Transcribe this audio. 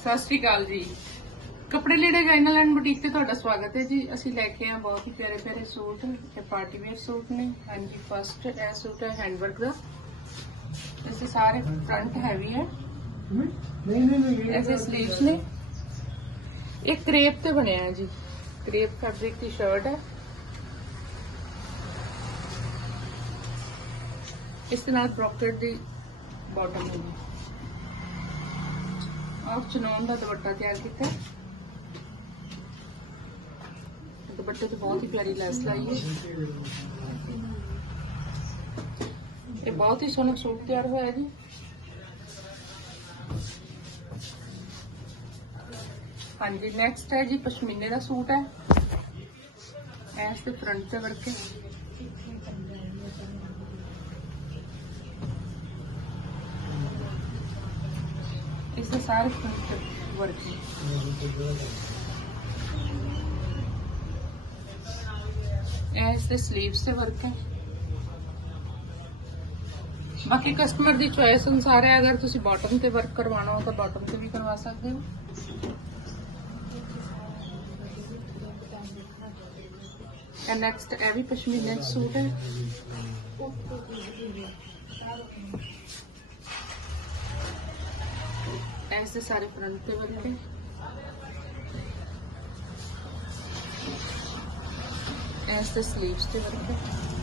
ਸਤਿ ਸ਼੍ਰੀ ਅਕਾਲ ਜੀ। ਕੱਪੜੇ ਲੀੜੇ ਗਾਇਨਲ ਐਂਡ ਬੁਟੀਕ ਤੇ ਤੁਹਾਡਾ ਸਵਾਗਤ ਹੈ ਜੀ। ਅਸੀਂ ਲੈ ਕੇ ਆਏ ਬਹੁਤ ਹੀ ਪਿਆਰੇ ਪਿਆਰੇ ਸੂਟ। ਇਹ ਪਾਰਟੀ ਵੇਅਰ ਸੂਟ ਨੇ। ਹਾਂਜੀ ਫਸਟ ਇਹ ਸੂਟ ਹੈ ਹੈਂਡਵਰਕ ਦਾ। ਇਸੇ ਸਾਰੇ ਫਰੰਟ ਹੈਵੀ ਹੈ। ਨਹੀਂ ਨਹੀਂ ਨਹੀਂ ਐਸੇ 슬ੀਵਸ ਨੇ। ਇਹ ਕ੍ਰੇਪ ਤੇ ਬਣਿਆ ਹੈ ਜੀ। ਕ੍ਰੇਪ ਫੈਬਰਿਕ ਦੀ ਸ਼ਰਟ ਹੈ। ਇਸ ਦੇ ਨਾਲ ਬ੍ਰੋਕਟ ਦੀ ਬਾਟਮ ਹੋਗੀ ਆਹ ਚਨੌਨ ਦਾ ਦੁਪੱਟਾ ਤਿਆਰ ਕੀਤਾ ਹੈ ਦੁਪੱਟੇ ਤੇ ਬਹੁਤ ਹੀ ਪਿਆਰੀ ਲੈਸ ਲਾਈ ਹੈ ਇਹ ਬਹੁਤ ਹੀ ਸੋਹਣਾ ਸੂਟ ਤਿਆਰ ਹੋਇਆ ਹੈ ਜੀ ਹਾਂਜੀ ਨੈਕਸਟ ਹੈ ਜੀ ਪਸ਼ਮੀਨੇ ਦਾ ਸੂਟ ਹੈ ਐਸ ਤੇ ਫਰੰਟ ਤੇ ਵਰਕ ਹੈ इसे सारे ऐसे से वर्क है। बाकी कस्टमर की चॉइस अनुसार है अगर तुम बॉटम से वर्क करवाना हो तो बॉटम से भी करवा सकते हो नैक्सट ए भी पश्मीने सूट है è necessario fare tutte perché as the sleeves to